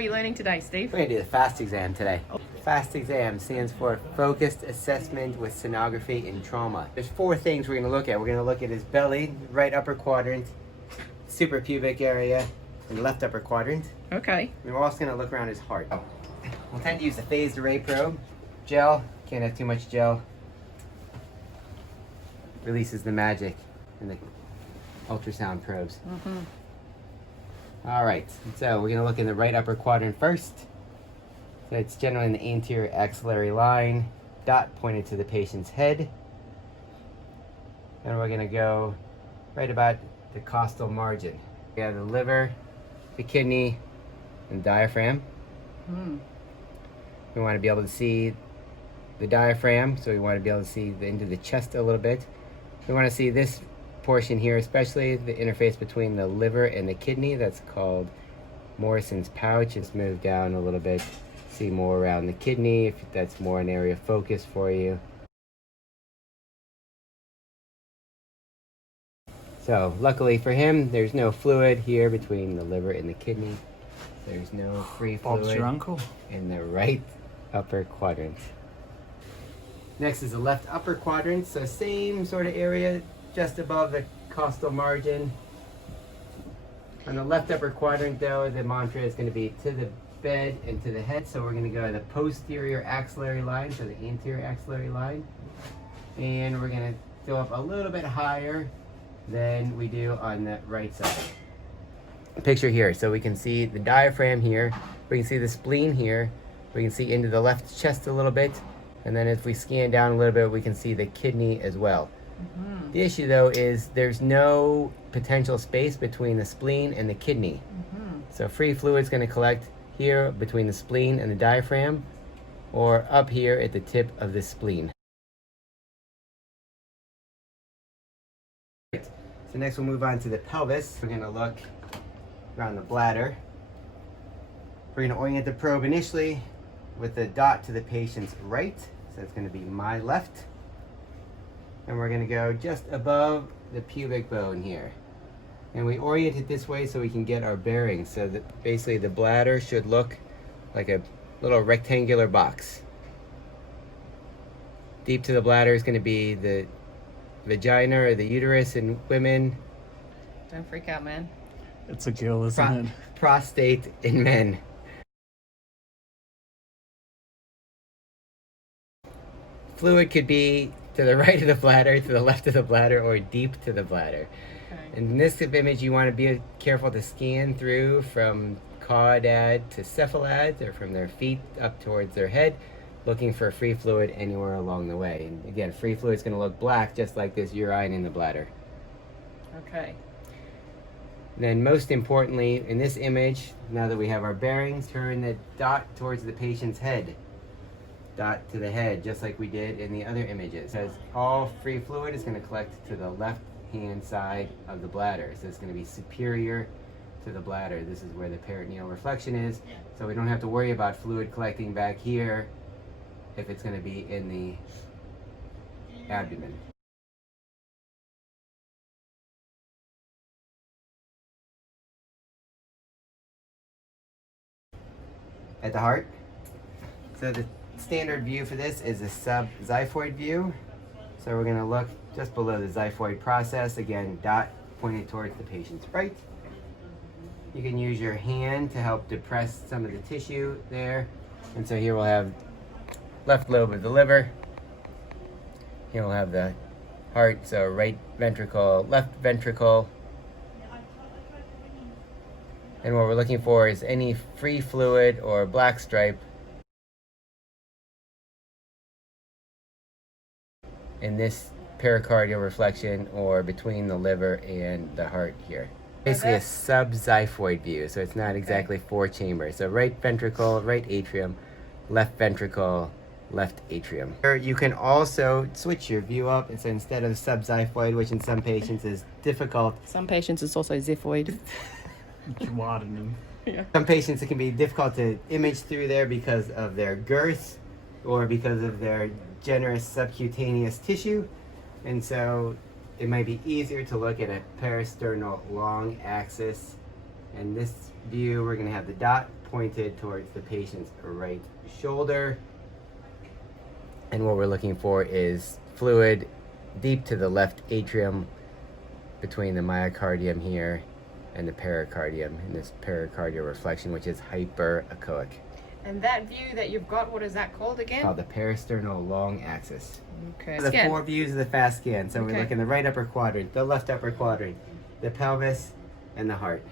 we learning today, Steve? We're going to do the FAST exam today. FAST exam stands for Focused Assessment with Sonography in Trauma. There's 4 things we're going to look at. We're going to look at his belly, right upper quadrant, suprapubic area, and left upper quadrant. Okay. And we're also going to look around his heart. We'll tend to use a phased array probe. Gel, can't have too much gel. Releases the magic in the ultrasound probes. All right, so we're going to look in the right upper quadrant first. So it's generally in the anterior axillary line, dot pointed to the patient's head. And we're going to go right about the costal margin. We have the liver, the kidney, and diaphragm. We want to be able to see the diaphragm, so we want to be able to see into the chest a little bit. We want to see this portion here, especially the interface between the liver and the kidney. That's called Morison's pouch. It's moved down a little bit. See more around the kidney if that's more an area of focus for you. So luckily for him, there's no fluid here between the liver and the kidney. There's no free fluid. Bob's your uncle. In the right upper quadrant. Next is the left upper quadrant, so same sort of area just above the costal margin. On the left upper quadrant though, the mantra is going to be to the bed and to the head, so we're going to go to the posterior axillary line, so the anterior axillary line. And we're going to go up a little bit higher than we do on the right side. Picture here, so we can see the diaphragm here, we can see the spleen here, we can see into the left chest a little bit, and then if we scan down a little bit, we can see the kidney as well. The issue though is there's no potential space between the spleen and the kidney. So free fluid is going to collect here between the spleen and the diaphragm, or up here at the tip of the spleen. So next we'll move on to the pelvis. We're going to look around the bladder. We're going to orient the probe initially with the dot to the patient's right. So it's going to be my left. And we're going to go just above the pubic bone here. And we orient it this way so we can get our bearings. So that basically the bladder should look like a little rectangular box. Deep to the bladder is going to be the vagina or the uterus in women. Don't freak out, man. It's a girl, isn't it? Prostate in men. Fluid could be to the right of the bladder, to the left of the bladder, or deep to the bladder. Okay. In this image, you want to be careful to scan through from caudad to cephalad, or from their feet up towards their head, looking for free fluid anywhere along the way. And again, free fluid is going to look black, just like this urine in the bladder. Okay. And then most importantly, in this image, now that we have our bearings, turn the dot towards the patient's head. Dot to the head, just like we did in the other images. Because all free fluid is going to collect to the left-hand side of the bladder. So it's going to be superior to the bladder. This is where the peritoneal reflection is. So we don't have to worry about fluid collecting back here if it's going to be in the abdomen. At the heart. So the standard view for this is a sub-xiphoid view. So we're going to look just below the xiphoid process. Again, dot pointed towards the patient's right. You can use your hand to help depress some of the tissue there. And so here we'll have left lobe of the liver. Here we'll have the heart, so right ventricle, left ventricle. And what we're looking for is any free fluid or black stripe in this pericardial reflection or between the liver and the heart here. Basically a sub-xiphoid view, so it's not exactly 4 chambers. So right ventricle, right atrium, left ventricle, left atrium. You can also switch your view up. It's instead of sub-xiphoid, which in some patients is difficult. Some patients it's also xiphoid. Yeah. Some patients it can be difficult to image through there because of their girth or because of their generous subcutaneous tissue, and so it might be easier to look at a parasternal long axis. In this view, we're going to have the dot pointed towards the patient's right shoulder. And what we're looking for is fluid deep to the left atrium between the myocardium here and the pericardium, in this pericardial reflection, which is hyperechoic. And that view that you've got, what is that called again? Called the peristernal long axis. Okay. The Scan. 4 views of the fast scan. So we Okay. look in the right upper quadrant, the left upper quadrant, the pelvis, and the heart.